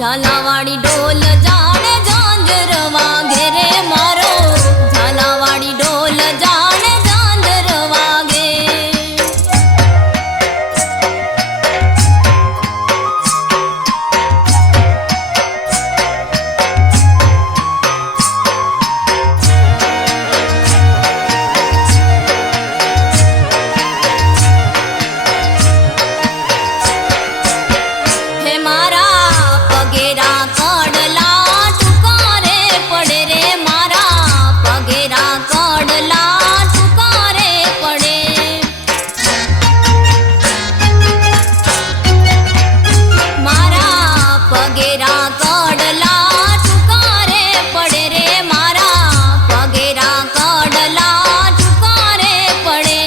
ઝાલાવાળી ઢોલ જાણે ઝાંઝર વાગે રે મારો, ઝાલાવાળી ઢોલ જાણે ઝાંઝર વાગે. હે મારા પગેરા કડલા ટુકારે પડે રે, મારા પગેરા કડલા ટુકારે પડે. મારા પગેરા કડલા ટુકારે પડે રે, મારા પગેરા કડલા ટુકારે પડે.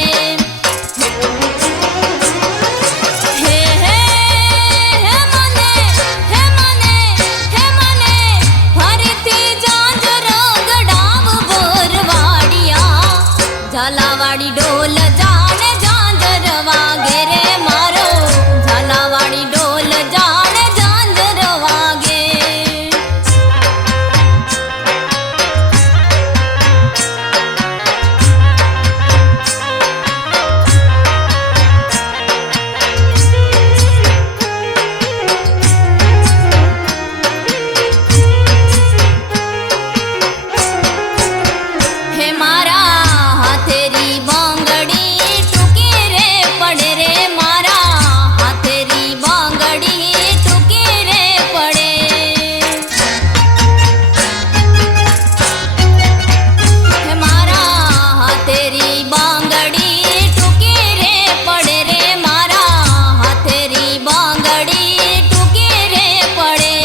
હે હે હે મને ફરીથી ઝાંઝર ગડાવ ભરવાડિયા, ઝાલાવાળી ઢોલ જાણે ઝાંઝર વાગે રે મારો, ઝાલાવાળી ઢોલ જાણે ઝાંઝર વાગે. હે મારા હાથેરી બાંગડી ટૂંકી રે પડે રે, મારા હાથેરી બાંગડી ટૂંકી રે પડે. હે મારા હાથેરી બાંગડી ટૂંકી રે પડે રે, મારા હાથેરી બાંગડી ટૂંકી રે પડે.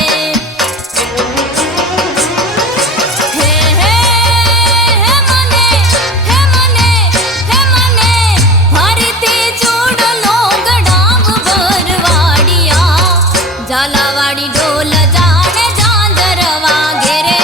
હે હે હે મને ફરીથી ચૂડલો ગડાવ ભરવાડિયા, ઝાલાવાળી ઢોલ જાણે ઝાંઝર વાગે રે.